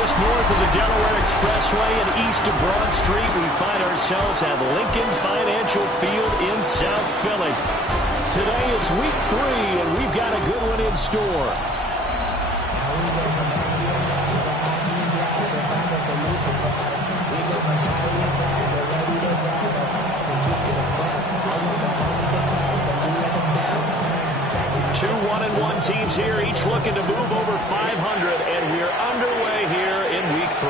Just north of the Delaware Expressway and east of Broad Street, we find ourselves at Lincoln Financial Field in South Philly. Today it's week 3, and we've got a good one in store. Two 1-1 teams here, each looking to move over 500, and we're underway here in week 3.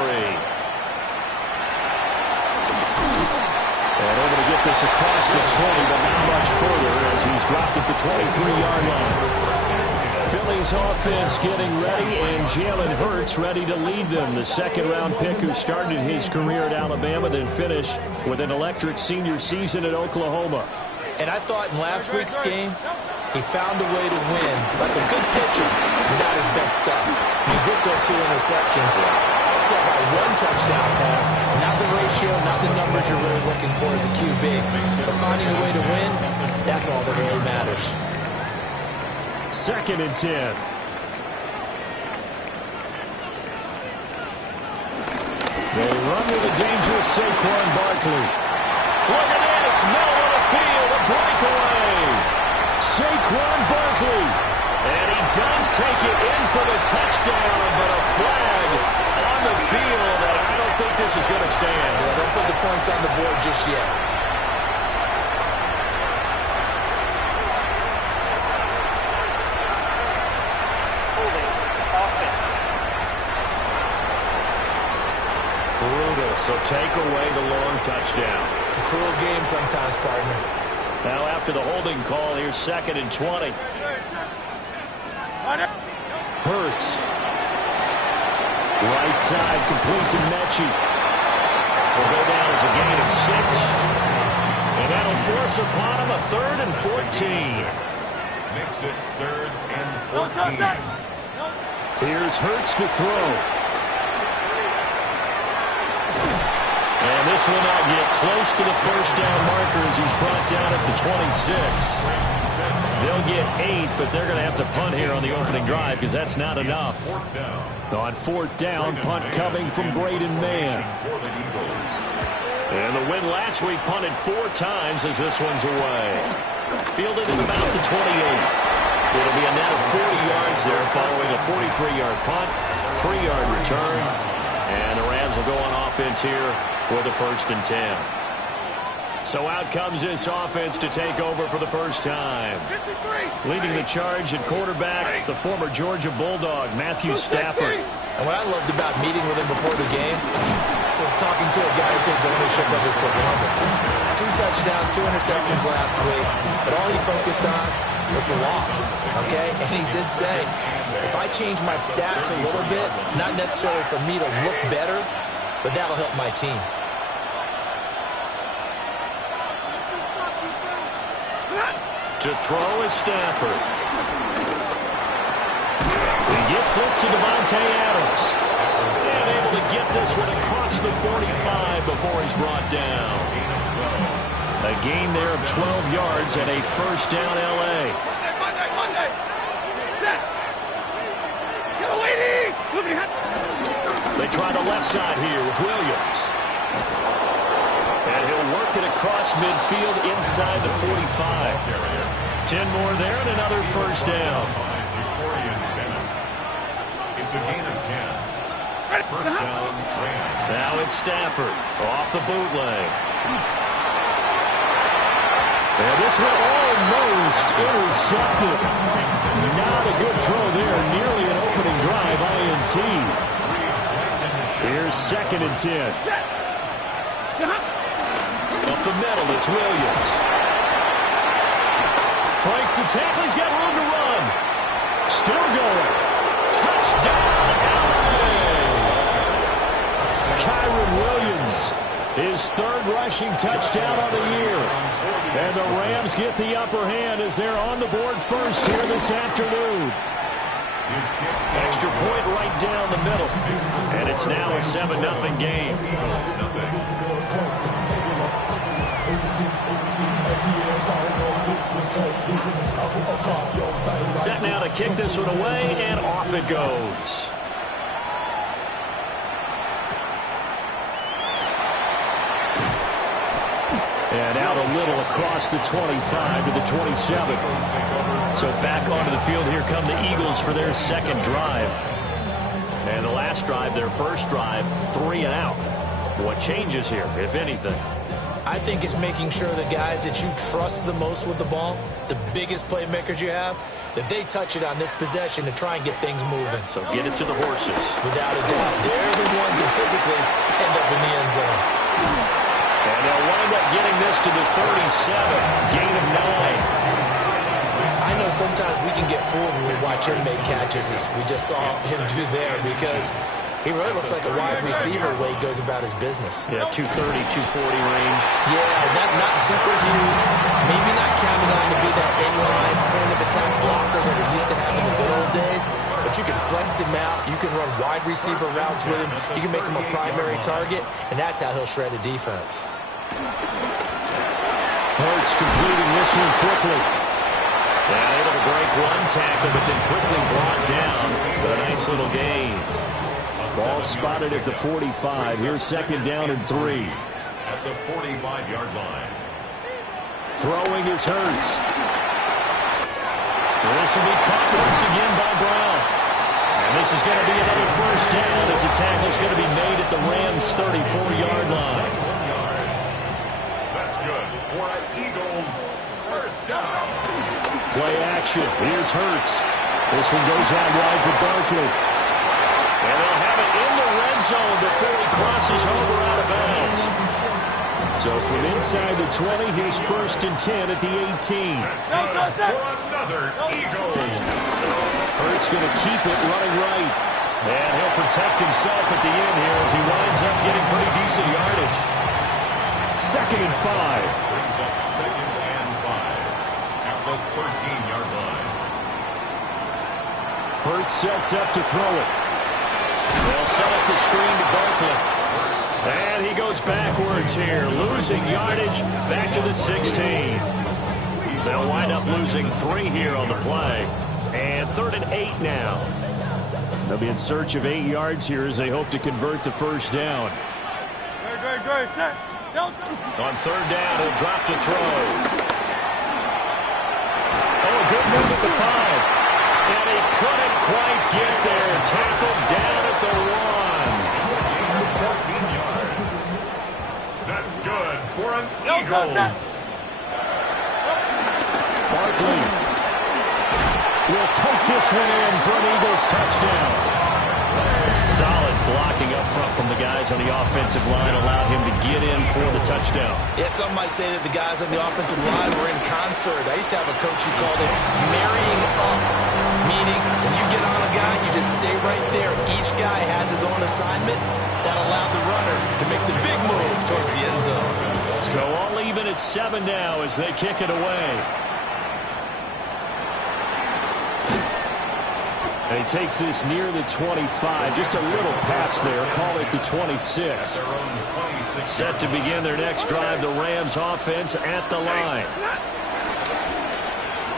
And able to get this across the 20, but not much further as he's dropped at the 23-yard line. Philly's offense getting ready, and Jalen Hurts ready to lead them. The second-round pick who started his career at Alabama, then finished with an electric senior season at Oklahoma. And I thought in last week's game, he found a way to win, like a good pitcher, without his best stuff. He did throw 2 interceptions, offset by 1 touchdown pass. Not the ratio, not the numbers you're really looking for as a QB. But finding a way to win, that's all that really matters. 2nd and 10. They run with a dangerous Saquon Barkley. Look at this, middle of the field, a breakaway. Saquon Barkley. And he does take it in for the touchdown, but a flag on the field, and I don't think this is going to stand. Yeah, don't put the points on the board just yet. Brutal, so take away the long touchdown. It's a cruel game sometimes, partner. Now after the holding call, here's 2nd and 20. Hurts. Right side, complete to Mechie. Will go down as a gain of 6. And that'll force upon him a 3rd and 14. Makes it 3rd and 14. Here's Hurts to throw. And this will not get close to the first down marker as he's brought down at the 26. They'll get 8, but they're going to have to punt here on the opening drive because that's not enough. On 4th down, punt coming from Braden Mann. And the win last week punted 4 times as this one's away. Fielded at about the 28. It'll be a net of 40 yards there following a 43-yard punt, 3-yard return. And the Rams will go on offense here for the 1st and 10. So out comes this offense to take over for the first time. Leading the charge at quarterback, the former Georgia Bulldog, Matthew Stafford. And what I loved about meeting with him before the game was talking to a guy who takes ownership of his performance. 2 touchdowns, 2 interceptions last week, but all he focused on was the loss, okay? And he did say, if I change my stats a little bit, not necessarily for me to look better, but that'll help my team. To throw is Stafford. He gets this to Devontae Adams. And able to get this one across the 45 before he's brought down. A gain there of 12 yards and a first down L.A. They try the left side here with Williams. And he'll work it across midfield inside the 45. 10 more there and another first down. It's a gain of 10. First down, Rams. Now it's Stafford off the bootleg. And this one almost intercepted. Not a good throw there. Nearly an opening drive INT. Here's 2nd and 10. Up the middle, it's Williams. Breaks the tackle, he's got room to run. Still going. Touchdown, LA! Kyron Williams, his 3rd rushing touchdown on the year. And the Rams get the upper hand as they're on the board first here this afternoon. Extra point right down the middle. And it's now a 7-0 game. Set now to kick this one away, and off it goes. And out a little across the 25 to the 27. So back onto the field, here come the Eagles for their second drive. And the last drive, their first drive, 3 and out. What changes here, if anything? I think it's making sure the guys that you trust the most with the ball, the biggest playmakers you have, that they touch it on this possession to try and get things moving. So get it to the horses. Without a doubt. They're the ones that typically end up in the end zone. And they'll wind up getting this to the 37. Gain of 9. I know sometimes we can get fooled when we watch him make catches, as we just saw him do there, because he really looks like a wide receiver the way he goes about his business. Yeah, 230, 240 range. Yeah, not super huge. Maybe not counted on to be that inline point-of-attack blocker that we used to have in the good old days, but you can flex him out. You can run wide receiver routes with him. You can make him a primary target, and that's how he'll shred a defense. Hurts completing this one quickly. And able to break one tackle, but then quickly brought down with a nice little gain. Ball spotted at the 45. Here's second down and 3. At the 45-yard line. Throwing is Hurts. And this will be caught once again by Brown. And this is going to be another first down as the tackle is going to be made at the Rams' 34-yard line. That's good for an Eagles first down. Play action. Here's Hurts. This one goes out wide for Barkley. And they'll have it in the red zone before he crosses over out of bounds. So from inside the 20, here's first and 10 at the 18. That's good for another Eagles. Hurts going to keep it running right. And he'll protect himself at the end here as he winds up getting pretty decent yardage. Second and 5. Brings up second and 5 at the 13-yard line. Hurts sets up to throw it. They'll set up the screen to Barkley. And he goes backwards here, losing yardage back to the 16. They'll wind up losing 3 here on the play. And 3rd and 8 now. They'll be in search of 8 yards here as they hope to convert the first down. On 3rd down, he'll drop to throw. Oh, a good move at the 5. And he couldn't quite get there. Tackled down at the 14 yards. That's good for an Eagles. Barkley will take this one in for an Eagles touchdown. Solid blocking up front from the guys on the offensive line allowed him to get in for the touchdown. Yeah, some might say that the guys on the offensive line were in concert. I used to have a coach who called it marrying up, meaning when you get on a guy, you just stay right there. Each guy has his own assignment. That allowed the runner to make the big move towards the end zone. So all even at 7 now as they kick it away. And he takes this near the 25. Just a little pass there. Call it the 26. Set to begin their next drive, the Rams offense at the line.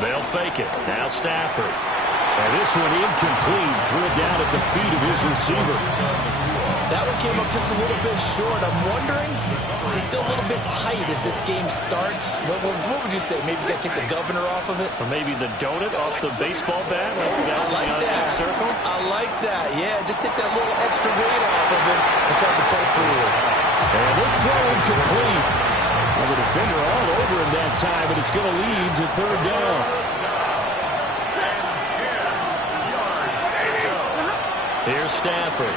They'll fake it. Now Stafford. And this one incomplete. Threw it down at the feet of his receiver. That one came up just a little bit short. I'm wondering, is it still a little bit tight as this game starts? What would you say? Maybe he's got to take the governor off of it? Or maybe the donut off the baseball bat? Like the guys I like that. Circle? I like that. Yeah, just take that little extra weight off of him and start to play freely. And this throw incomplete. Well, the defender all over him that time, but it's going to lead to 3rd down. Here's Stafford.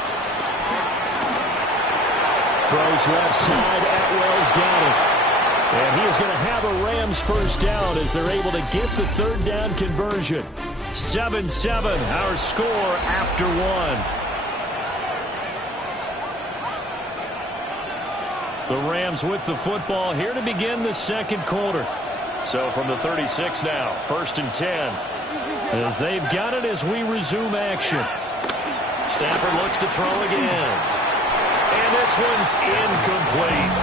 Throws left side. Atwell's got it. And he is going to have a Rams first down as they're able to get the 3rd down conversion. 7-7, our score after 1. The Rams with the football here to begin the second quarter. So from the 36 now, 1st and 10. As they've got it as we resume action. Stafford looks to throw again. And this one's incomplete.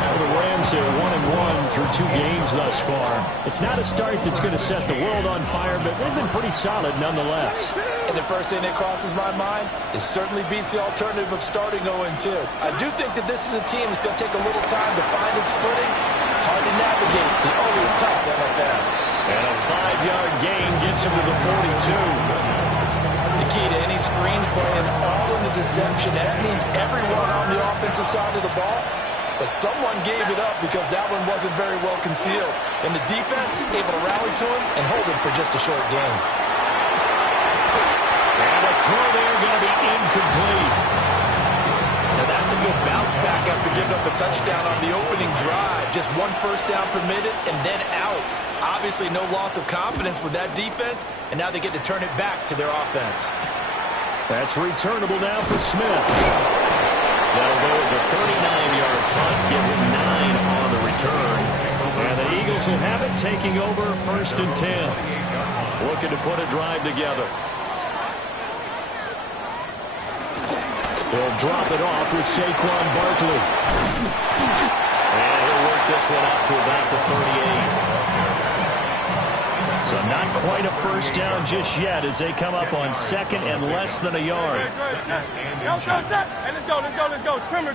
Well, the Rams are 1-1 through 2 games thus far. It's not a start that's going to set the world on fire, but they've been pretty solid nonetheless. And the first thing that crosses my mind, it certainly beats the alternative of starting 0-2. I do think that this is a team that's going to take a little time to find its footing. Hard to navigate. The always tough MFM. And a 5-yard gain gets him to the 42. The key to any screen play is all in the deception. That means everyone on the offensive side of the ball. But someone gave it up because that one wasn't very well concealed. And the defense able to rally to him and hold him for just a short gain. And a throw there going to be incomplete. Now that's a good bounce back after giving up a touchdown on the opening drive. Just one first down permitted and then out. Obviously no loss of confidence with that defense, and now they get to turn it back to their offense. That's returnable now for Smith. That'll go as a 39-yard punt, give him 9 on the return. And the Eagles will have it, taking over 1st and 10. Looking to put a drive together. He'll drop it off with Saquon Barkley. And he'll work this one out to about the 38. So not quite a first down just yet as they come up on 2nd and less than a yard. Hey, let's go. Trimmer.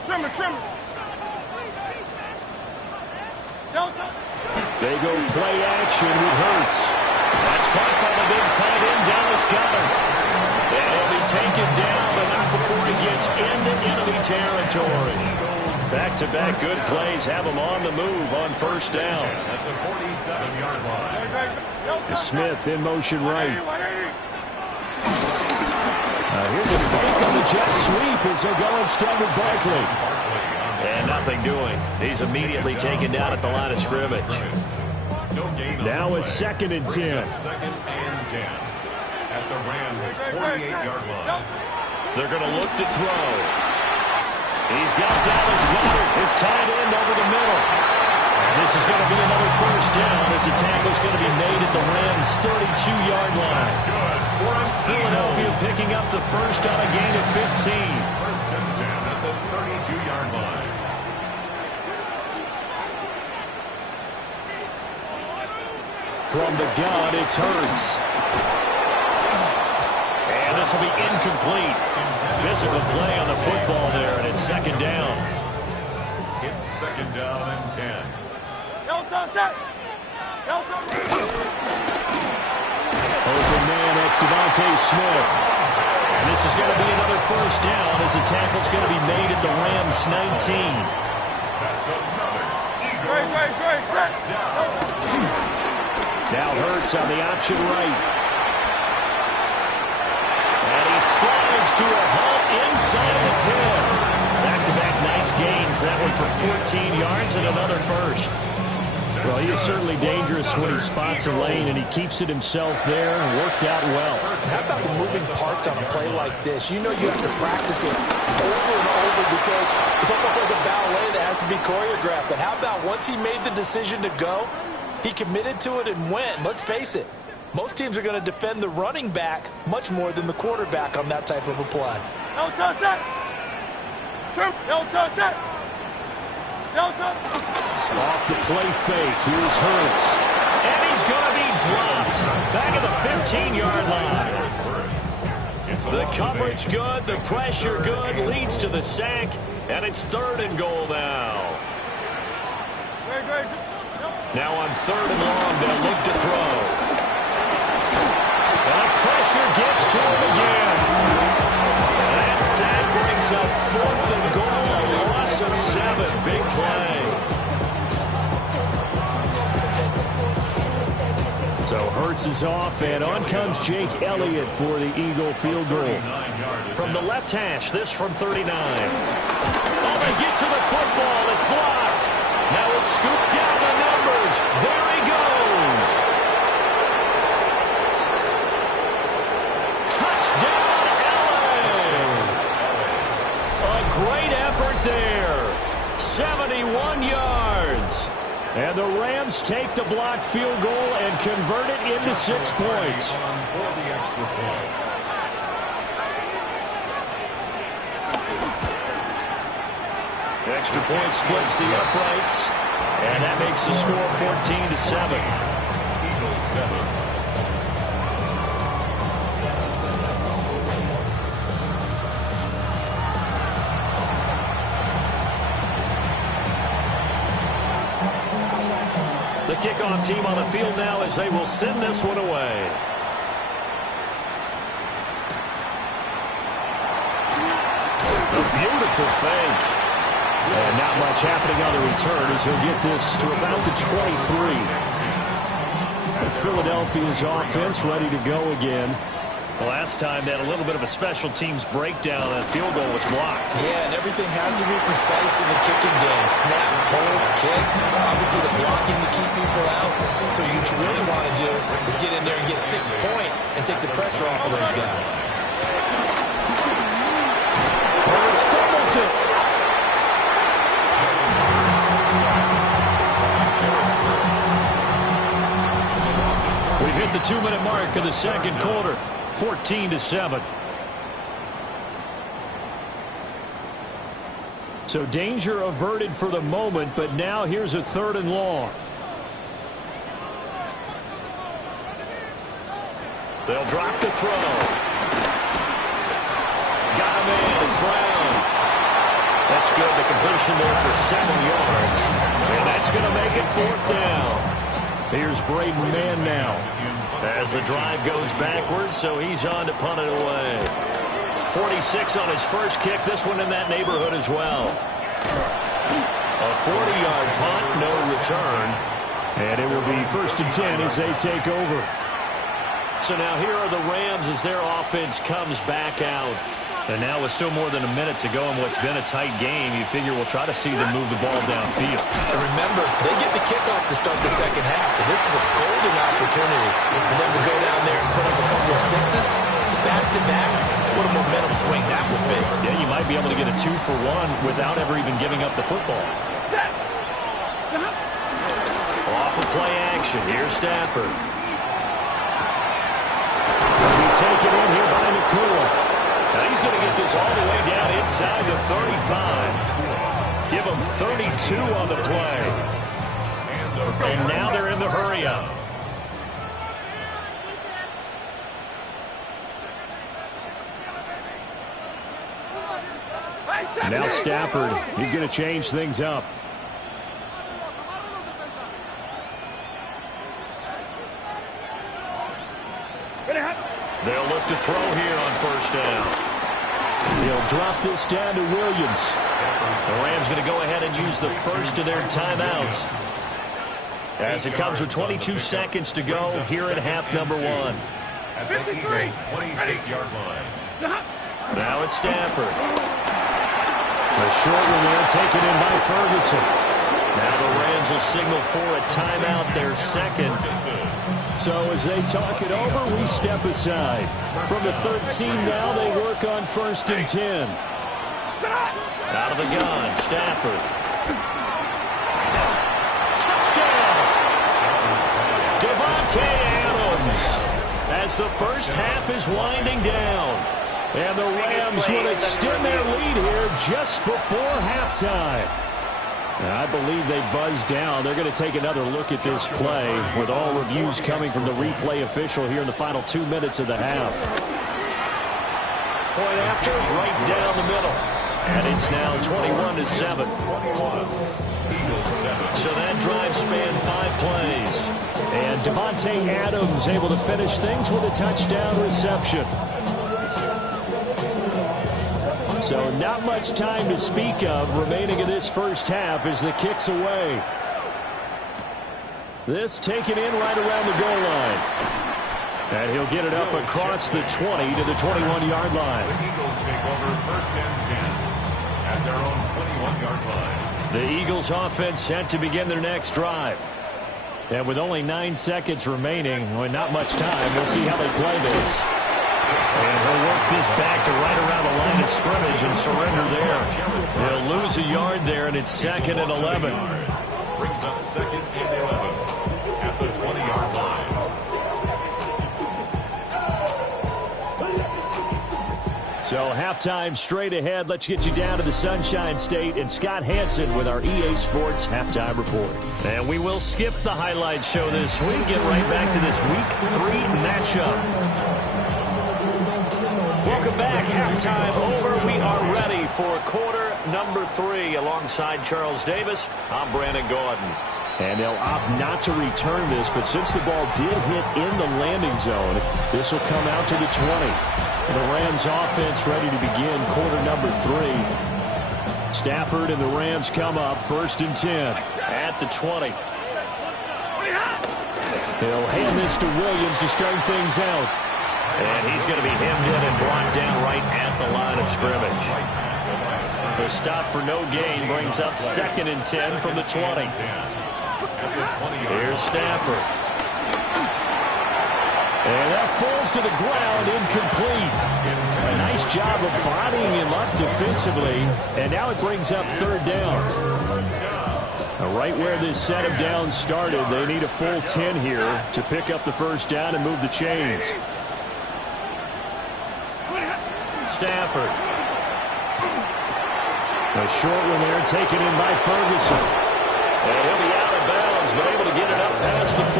They go play action with Hurts. That's caught by the big tight end, Dallas Goedert. And he'll be taken down, but not before he gets into enemy territory. Back-to-back good plays have him on the move on first down. At the 47-yard line. Smith in motion right. Here's a fake on the jet sweep as they'll go instead with Barkley. And nothing doing. He's immediately taken down at the line of scrimmage. Now it's 2nd and 10. 2nd and 10. At the Rams' 48-yard line. They're going to look to throw. He's got Dallas Goedert, his tight end over the middle. And this is going to be another first down as the tackle's going to be made at the Rams' 32-yard line. Philadelphia picking up the first on a gain of 15. 1st and 10 at the 32-yard line. From the gun, it's Hurts. And this will be incomplete. Physical play on the football there, and it's 2nd down. It's 2nd down and 10. Open man, that's Devontae Smith. And this is going to be another first down as the tackle's going to be made at the Rams' 19. That's another Eagles first down. Now Hurts on the option right. And he slides to a halt inside the 10. Back-to-back nice gains. That one for 14 yards and another first. Well, he is certainly dangerous when he spots a lane, and he keeps it himself there and worked out well. How about the moving parts on a play like this? You know you have to practice it over and over because it's almost like a ballet that has to be choreographed. But how about once he made the decision to go, he committed to it and went. Let's face it, most teams are going to defend the running back much more than the quarterback on that type of a play. No touch that. Off the play fake, here's Hurts. And he's going to be dropped. Back at the 15-yard line. The coverage good, the pressure good, leads to the sack, and it's 3rd and goal now. Now on 3rd and long, they'll look to throw. And the pressure gets to him again. And that sack brings up 4th and goal, a loss of 7. Big play. So Hurts is off, and on comes Jake Elliott for the Eagle field goal. From the left hash, this from 39. Oh, they get to the football. It's blocked. Now it's scooped down the numbers. There he goes. Touchdown, LA. A great effort there. 71 yards. And the Rams take the blocked field goal and convert it into 6 points. For the extra point. Extra point splits the uprights, and that makes the score 14-7. Eagles 7. the kickoff team on the field now as they will send this one away. A beautiful fake. And not much happening on the return as he'll get this to about the 23. And Philadelphia's offense ready to go again. The last time they had a little bit of a special teams breakdown. That field goal was blocked. Yeah, and everything has to be precise in the kicking game. Snap, hold, kick. Obviously the blocking to keep people out. So what you really want to do is get in there and get 6 points and take the pressure off of those guys. Hurts fumbles it. We've hit the 2-minute mark of the second quarter. 14-7. So danger averted for the moment, but now here's a 3rd and long. They'll drop the throw. Got him in. It's Brown. That's good. The completion there for 7 yards. And that's going to make it 4th down. Here's Braden Mann now. As the drive goes backwards, so he's on to punt it away. 46 on his first kick. This one in that neighborhood as well. A 40-yard punt, no return. And it will be 1st and 10 as they take over. So now here are the Rams as their offense comes back out. And now with still more than a minute to go in what's been a tight game, you figure we'll try to see them move the ball downfield. And remember, they get the kickoff to start the second half, so this is a golden opportunity for them to go down there and put up a couple of sixes, back-to-back. What a momentum swing that would be. Yeah, you might be able to get a 2-for-1 without ever even giving up the football. Off of play action, here's Stafford. He'll be taken in here by Nakua. Now he's going to get this all the way down inside the 35. Give him 32 on the play. And now they're in the hurry-up. Now Stafford, he's going to change things up. They'll look to throw here on 1st down. He'll drop this down to Williams. The Rams going to go ahead and use the first of their timeouts as it comes with 22 seconds to go here at half number 1. At the Eagles' 26-yard line. Now it's Stafford. A short one there taken in by Ferguson. Now the Rams will signal for a timeout, their second. So as they talk it over, we step aside. From the 13 now, they work on 1st and 10. Out of the gun, Stafford. Touchdown! Davante Adams as the first half is winding down. And the Rams will extend their lead here just before halftime. I believe they buzzed down. They're going to take another look at this play with all reviews coming from the replay official here in the final 2 minutes of the half. Point after, right down the middle. And it's now 21-7. So that drive spanned 5 plays. And Davante Adams able to finish things with a touchdown reception. So not much time to speak of remaining in this first half as the kick's away. This taken in right around the goal line. And he'll get it up across the 20 to the 21-yard line. The Eagles take over 1st and 10 at their own 21-yard line. The Eagles offense set to begin their next drive. And with only 9 seconds remaining, well, not much time, we'll see how they play this. And he'll work this back to right around the line of scrimmage and surrender there. They'll lose a yard there, and it's 2nd and 11. Brings up 2nd and 11 at the 20-yard line. So halftime straight ahead. Let's get you down to the Sunshine State and Scott Hansen with our EA Sports Halftime Report. And we will skip the highlight show this week. Get right back to this Week 3 matchup. Welcome back. Halftime over. We are ready for quarter number 3. Alongside Charles Davis, I'm Brandon Gordon. And they'll opt not to return this, but since the ball did hit in the landing zone, this will come out to the 20. And the Rams offense ready to begin quarter number 3. Stafford and the Rams come up 1st and 10 at the 20. He'll hand this to Williams to start things out. And he's going to be hemmed in and brought down right at the line of scrimmage. The stop for no gain brings up 2nd and 10 from the 20. Here's Stafford. And that falls to the ground, incomplete. A nice job of bodying him up defensively. And now it brings up 3rd down. Right where this set of downs started, they need a full 10 here to pick up the 1st down and move the chains. Stafford. A short one there taken in by Ferguson. And he'll be out of bounds, but able to get it up past the 45.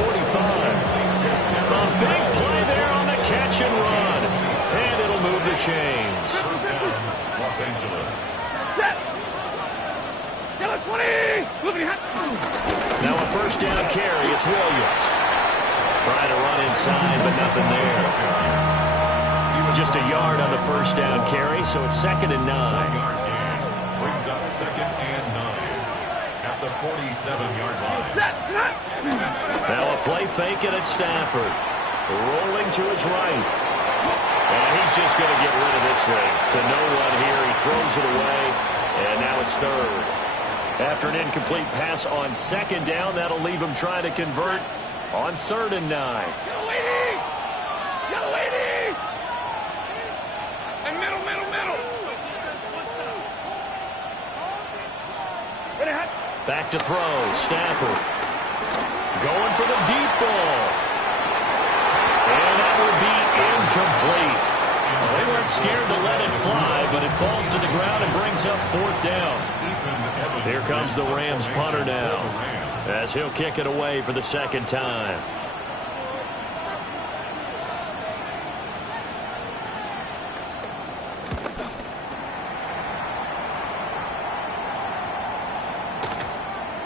A big play there on the catch and run. And it'll move the chains. Los Angeles. Set. Yellow 20. Now a 1st down carry. It's Williams. Trying to run inside, but nothing there. Just a yard on the 1st down carry, so it's 2nd and 9. Brings up 2nd and 9 at the 47-yard line. Now a play fake it at Stafford. Rolling to his right. And he's just going to get rid of this thing. To no one here. He throws it away. And now it's 3rd. After an incomplete pass on 2nd down, that'll leave him trying to convert on 3rd and 9. Back to throw. Stafford. Going for the deep ball. And that would be incomplete. They weren't scared to let it fly, but it falls to the ground and brings up 4th down. Here comes the Rams punter now, as he'll kick it away for the 2nd time.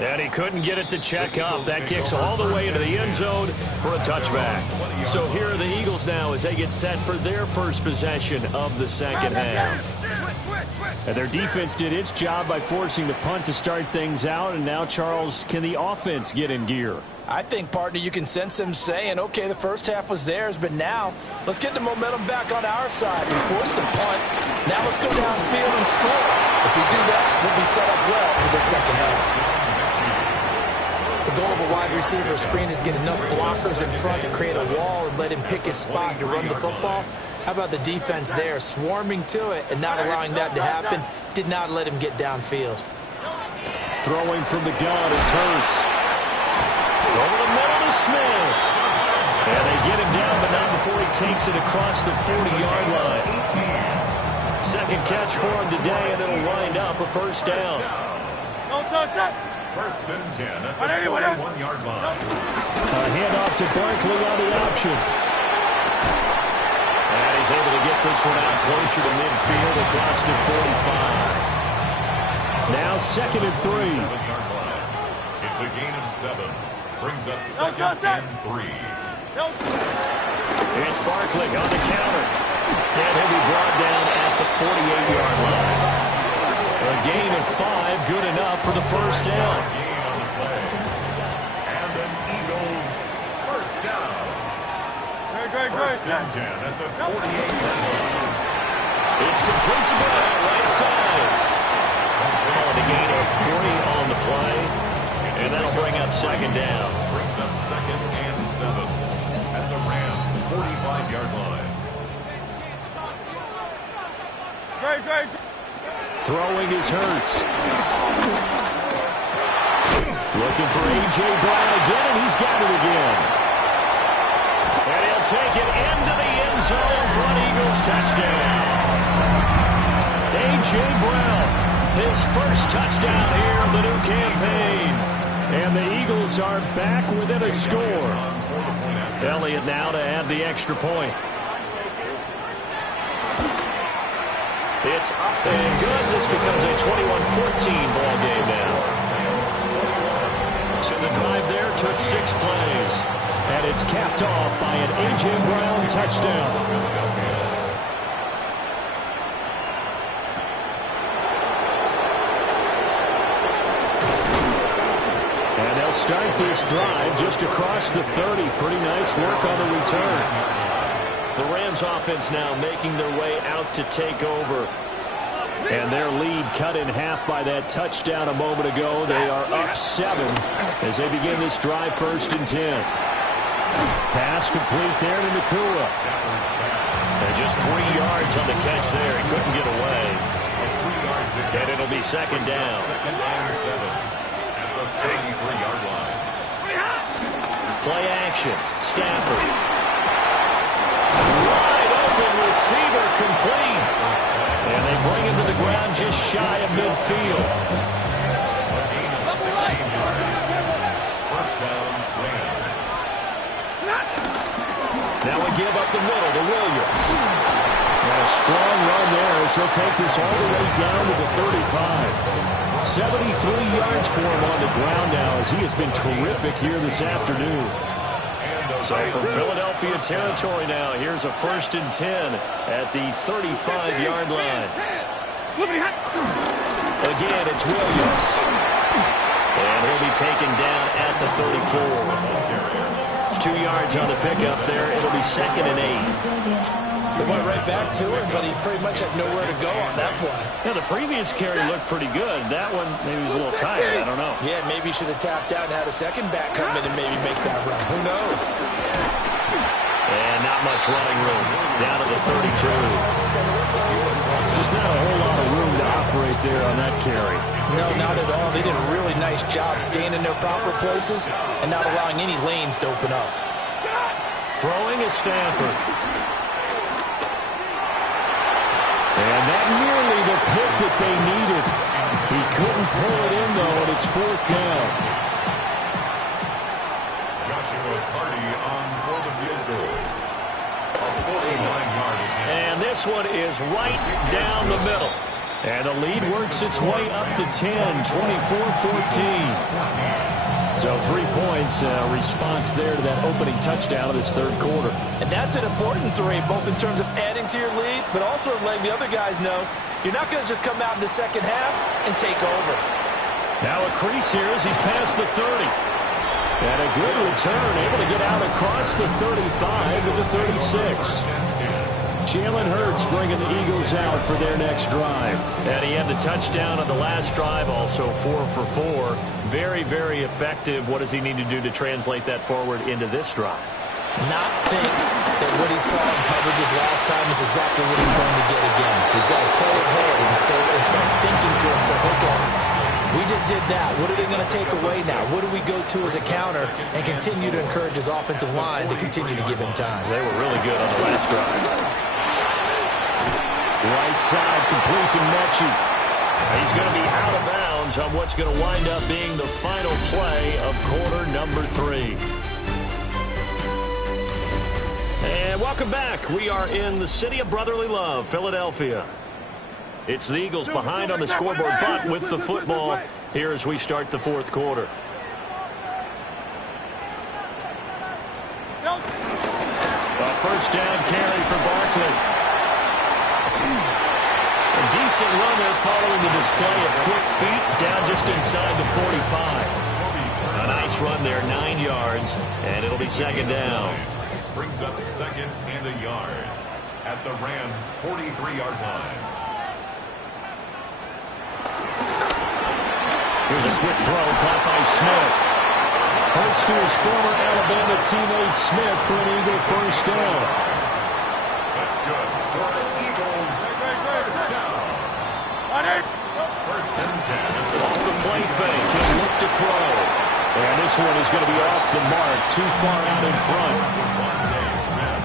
And he couldn't get it to check up. That kicks all the way into the end zone for a touchback. So here are the Eagles now as they get set for their first possession of the 2nd half. And their defense did its job by forcing the punt to start things out. And now, Charles, can the offense get in gear? I think, partner, you can sense them saying, okay, the 1st half was theirs, but now let's get the momentum back on our side. We forced the punt. Now let's go downfield and score. If we do that, we'll be set up well for the 2nd half. The goal of a wide receiver screen is get enough blockers in front to create a wall and let him pick his spot to run the football. How about the defense there, swarming to it and not allowing that to happen? Did not let him get downfield. Throwing from the gun, it's Hurts. Over the middle to Smith. And they get him down, but not before he takes it across the 40-yard line. 2nd catch for him today, and it'll wind up a 1st down. Don't touch that. 1st and 10 at the 41-yard line. A handoff to Barkley on the option. And he's able to get this one out closer to midfield across the 45. Now 2nd and 3. 7-yard line. It's a gain of 7. Brings up 2nd and 3. It's Barkley on the counter. And he'll be brought down at the 48-yard line. A gain of 5, good enough for the 1st down. Gain on the play. And an Eagles 1st down. Great. 1st and 10 at the 48-yard line. It's complete to Brown, right side. Oh, the gain of 3 on the play. And that'll bring up 2nd down. Brings up 2nd and 7 at the Rams 45-yard line. Great. Throwing is Hurts. Looking for A.J. Brown again, and he's got it again. And he'll take it into the end zone for an Eagles touchdown. A.J. Brown, his 1st touchdown here of the new campaign. And the Eagles are back within a score. Elliott now to add the extra point. It's up and good. This becomes a 21-14 ball game now. And the drive there took 6 plays. And it's capped off by an A.J. Brown touchdown. And they'll start this drive just across the 30. Pretty nice work on the return. The Rams offense now making their way out to take over. And their lead cut in half by that touchdown a moment ago. They are up 7 as they begin this drive, 1st and 10. Pass complete there to Nakua. And just 3 yards on the catch there. He couldn't get away. And it'll be 2nd down. 2nd and 7 at the 33-yard line. Play action. Stafford. Wide open receiver complete. And they bring him to the ground just shy of midfield. A gain of 16 yards. 1st down, Rams. Now we give up the middle to Williams. And a strong run there as he'll take this all the way down to the 35. 73 yards for him on the ground now as he has been terrific here this afternoon. So from Philadelphia territory now, here's a 1st and 10 at the 35-yard line. Again, it's Williams. And he'll be taken down at the 34. 2 yards on the pickup there. It'll be 2nd and 8. They went right back to him, but he pretty much had nowhere to go on that play. Yeah, the previous carry looked pretty good. That one, maybe he was a little tired. I don't know. Yeah, maybe he should have tapped out and had a second back come in and maybe make that run. Who knows? And not much running room. Down to the 32. Just not a whole lot of room to operate there on that carry. No, not at all. They did a really nice job staying in their proper places and not allowing any lanes to open up. Throwing is Stafford. And that nearly the pick that they needed. He couldn't pull it in, though, and it's 4th down. Joshua Carty on for the field goal. A 49-yard attempt. And this one is right down the middle. And the lead works its way up to 10, 24-14. So 3 points, response there to that opening touchdown of this 3rd quarter. And that's an important 3, both in terms of adding to your lead, but also letting the other guys know you're not going to just come out in the 2nd half and take over. Now a crease here as he's past the 30. And a good return, able to get out across the 35 to the 36. Jalen Hurts bringing the Eagles out for their next drive. And he had the touchdown on the last drive, also 4 for 4. Very, very effective. What does he need to do to translate that forward into this drive? Not think that what he saw in coverages last time is exactly what he's going to get again. He's got to play ahead and start thinking to himself, okay, we just did that. What are they going to take away now? What do we go to as a counter? And continue to encourage his offensive line to continue to give him time. They were really good on the last drive. Right side complete to Mechie. He's going to be out of bounds on what's going to wind up being the final play of quarter number 3. And welcome back. We are in the city of brotherly love, Philadelphia. It's the Eagles behind on the scoreboard, but with the football here as we start the 4th quarter. A 1st down carry for Barkley. A decent run there following the display of quick feet down just inside the 45. A nice run there, 9 yards, and it'll be 2nd down. Brings up 2nd and a yard at the Rams' 43-yard line. Here's a quick throw caught by Smith. Hurts to his former Alabama teammate Smith for an Eagle 1st down. That's good for an Eagles 1st down. 1st and 10. Off the play fake, he'll look to throw. And this one is going to be off the mark, too far out in front.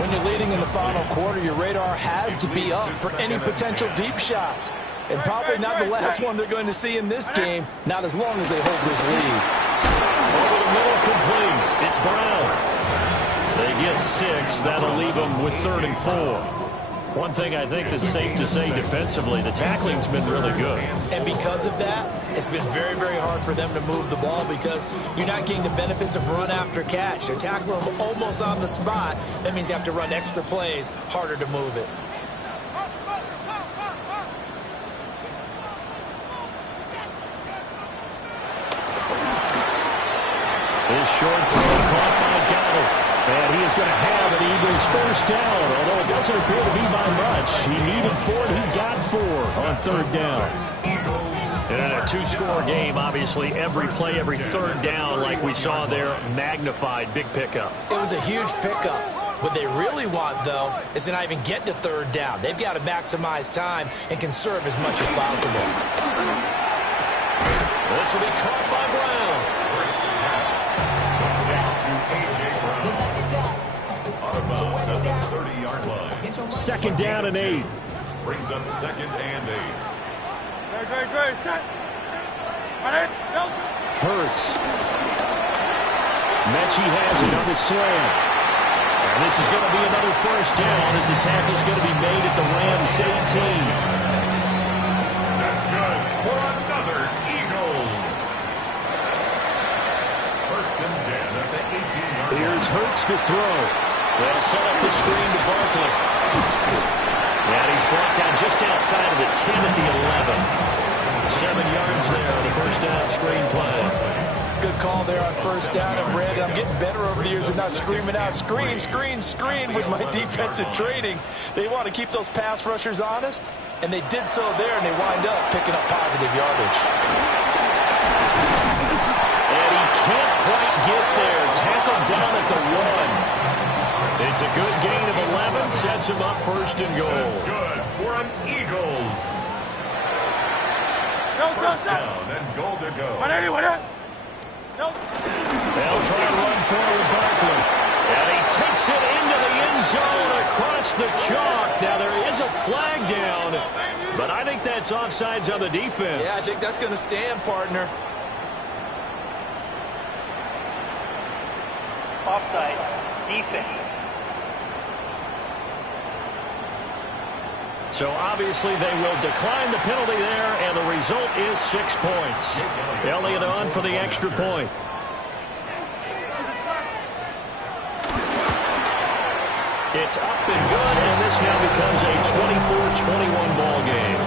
When you're leading in the final quarter, your radar has to be up for any potential deep shots. And probably not the last one they're going to see in this game, not as long as they hold this lead. Over the middle, complete. It's Brown. They get 6. That'll leave them with 3rd and 4. One thing I think that's safe to say defensively, the tackling's been really good. And because of that, it's been very, very hard for them to move the ball because you're not getting the benefits of run after catch. They're tackling them almost on the spot. That means you have to run extra plays, harder to move it. His short throw caught by Goddard. And he is going to have an Eagles first down, although it doesn't appear to be by much. He needed 4, and he got 4 on third down. And in a two-score game, obviously, every play, every third down, like we saw there, magnified, big pickup. It was a huge pickup. What they really want, though, is to not even get to third down. They've got to maximize time and conserve as much as possible. This will be caught by Brown. Second down and 8. Brings up second and 8. Great. Set. Hurts. Mechie has it on the slam. And this is going to be another first down as the tackle is going to be made at the Rams 18. That's good for another Eagles. First and 10 at the 18-yard line. Here's Hurts to throw. They'll set up the screen to Barkley. And he's brought down just outside of the 10 at the 11. 7 yards there on the first down screen play. Good call there on first down. And Brandon, I'm getting better over the years and not screaming out, screen with my defensive training. They want to keep those pass rushers honest, and they did so there, and they wind up picking up positive yardage. And he can't quite get there. Tackled down at the 1. It's a good gain of 11, sets him up first and goal. That's good for an Eagles. First down and goal to go. They'll try to run forward Barkley. And he takes it into the end zone across the chalk. Now there is a flag down, but I think that's offsides on the defense. Yeah, I think that's going to stand, partner. Offside, defense. So obviously they will decline the penalty there, and the result is 6 points. Elliott on for the extra point. It's up and good, and this now becomes a 24-21 ball game.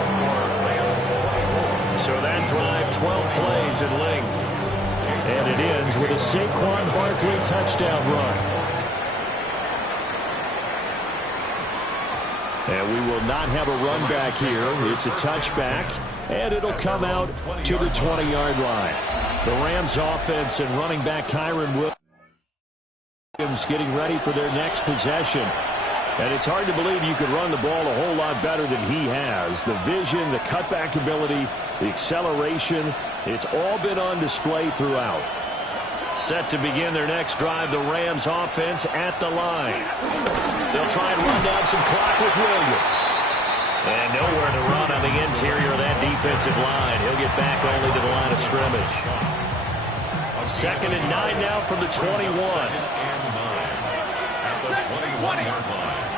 So that drive, 12 plays in length. And it ends with a Saquon Barkley touchdown run. And we will not have a run back here. It's a touchback, and it'll come out to the 20-yard line. The Rams offense and running back Kyron Williams getting ready for their next possession. And it's hard to believe you could run the ball a whole lot better than he has. The vision, the cutback ability, the acceleration, it's all been on display throughout. Set to begin their next drive, the Rams offense at the line. They'll try and run down some clock with Williams. And nowhere to run on the interior of that defensive line. He'll get back only to the line of scrimmage. Second and 9 now from the 21. Second and 9 at the 21-yard line.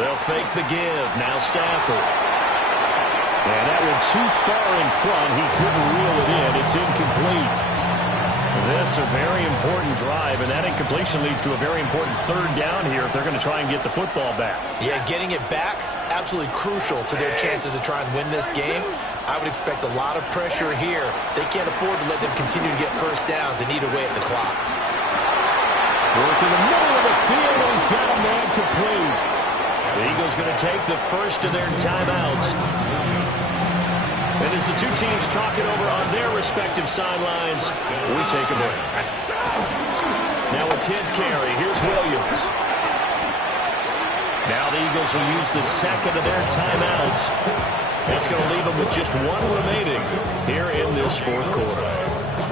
They'll fake the give. Now Stafford. And that one too far in front. He couldn't reel it in. It's incomplete. This a very important drive, and that incompletion leads to a very important third down here if they're going to try and get the football back. Yeah, getting it back, absolutely crucial to their chances to try and win this game. I would expect a lot of pressure here. They can't afford to let them continue to get first downs and eat away at the clock. Work in the middle of the field, and he's got a man complete. The Eagles going to take the first of their timeouts. And as the two teams talk it over on their respective sidelines, we take a break. Now a 10th carry. Here's Williams. Now the Eagles will use the second of their timeouts. That's going to leave them with just one remaining here in this fourth quarter.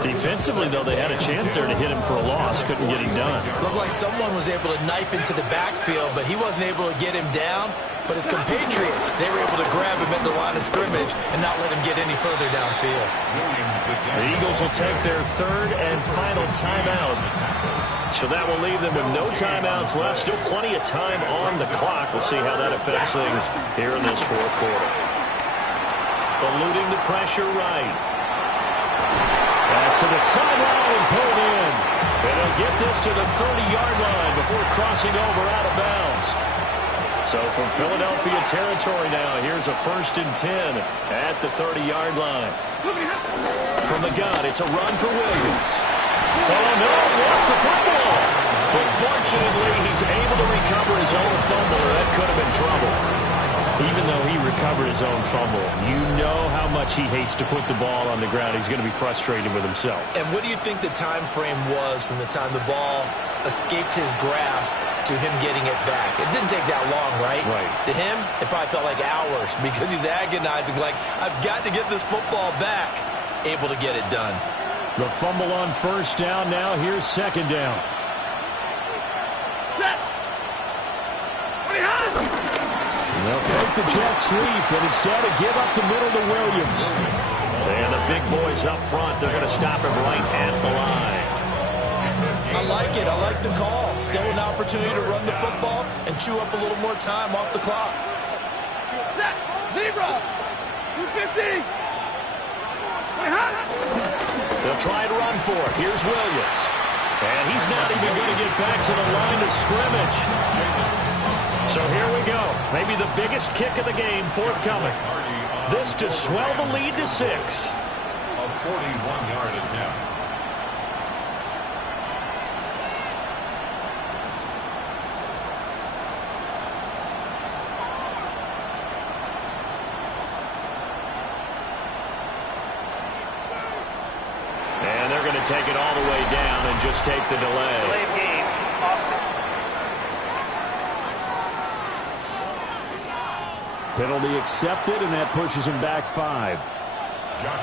Defensively, though, they had a chance there to hit him for a loss. Couldn't get him done. Looked like someone was able to knife into the backfield, but he wasn't able to get him down. But his compatriots, they were able to grab him at the line of scrimmage and not let him get any further downfield. The Eagles will take their third and final timeout. So that will leave them with no timeouts left. Still plenty of time on the clock. We'll see how that affects things here in this fourth quarter. Eluding the pressure right. Pass to the sideline and pull it in. And they'll get this to the 30-yard line before crossing over out of bounds. So from Philadelphia territory now, here's a 1st and 10 at the 30-yard line. From the gun, it's a run for Williams. Oh, no, lost the football. But fortunately, he's able to recover his own fumble, or that could have been trouble. Even though he recovered his own fumble, you know how much he hates to put the ball on the ground. He's going to be frustrated with himself. And what do you think the time frame was from the time the ball escaped his grasp to him getting it back? It didn't take that long, right? Right. To him, it probably felt like hours because he's agonizing, like, I've got to get this football back. Able to get it done. The fumble on 1st down. Now here's 2nd down. Set. 20 They'll fake the jet sweep, and instead of give up the middle to Williams. And the big boys up front, they're going to stop him right at the line. I like it. I like the call. Still an opportunity to run the football and chew up a little more time off the clock. Set. Zebra. 250. They'll try to run for it. Here's Williams. And he's not even going to get back to the line of scrimmage. So here we go. Maybe the biggest kick of the game forthcoming. This to swell the lead to 6. A 41-yard attempt. And they're going to take it all the way down and just take the delay. Delayed game. Austin. Penalty accepted, and that pushes him back 5.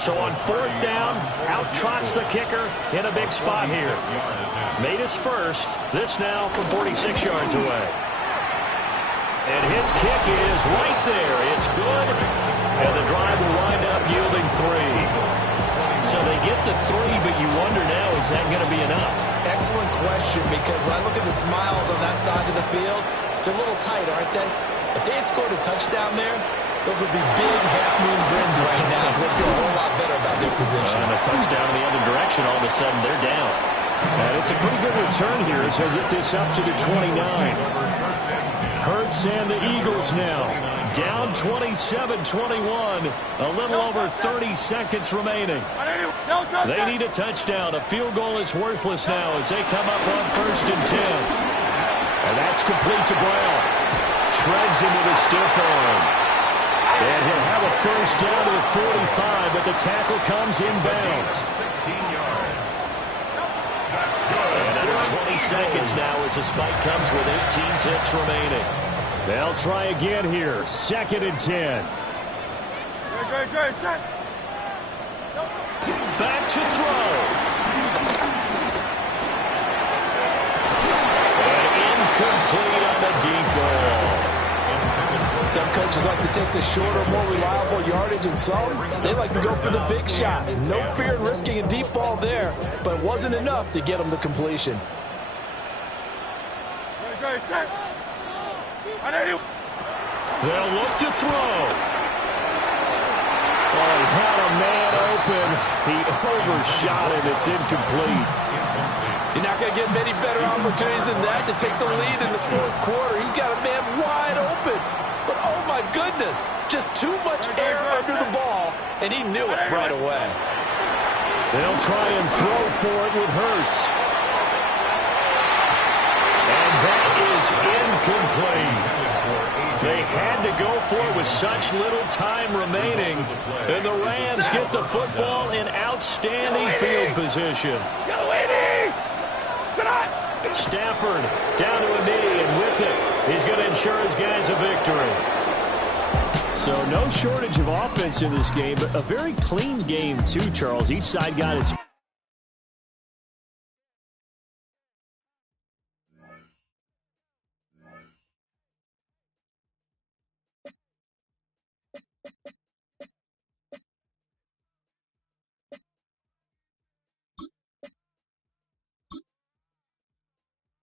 So on 4th down, out trots the kicker in a big spot here. Made his first. This now from 46 yards away. And his kick is right there. It's good. And the drive will wind up yielding 3. So they get the 3, but you wonder now, is that going to be enough? Excellent question, because when I look at the smiles on that side of the field, they're a little tight, aren't they? If they had scored a touchdown there, those would be big half-moon grins right now because they feel a whole lot better about their position. And a touchdown in the other direction, all of a sudden they're down. And it's a pretty good return here as he'll get this up to the 29. Hurts and the Eagles now. Down 27-21. A little over 30 seconds remaining. They need a touchdown. A field goal is worthless now as they come up on 1st and 10. And that's complete to Brown. Shreds him with a stiff arm. And he'll have a 1st down to the 45, but the tackle comes inbounds. 16 yards. That's good. And under 20 seconds now as the spike comes with 18 ticks remaining. They'll try again here. 2nd and 10. Great. Set. Back to throw. And incomplete on the deep ball. Some coaches like to take the shorter, more reliable yardage, and some, they like to go for the big shot. No fear in risking a deep ball there, but it wasn't enough to get them the completion. Great. Set. They'll look to throw. Oh, he had a man open. He overshot it. It's incomplete. You're not going to get many better opportunities than that to take the lead in the 4th quarter. He's got a man wide open. But, oh, my goodness, just too much air under the ball, and he knew it right away. They'll try and throw for it with Hurts. And that is incomplete. They had to go for it with such little time remaining. And the Rams get the football in outstanding field position. Stafford down to a knee, and with it, he's going to ensure his guys a victory. So no shortage of offense in this game, but a very clean game too, Charles. Each side got its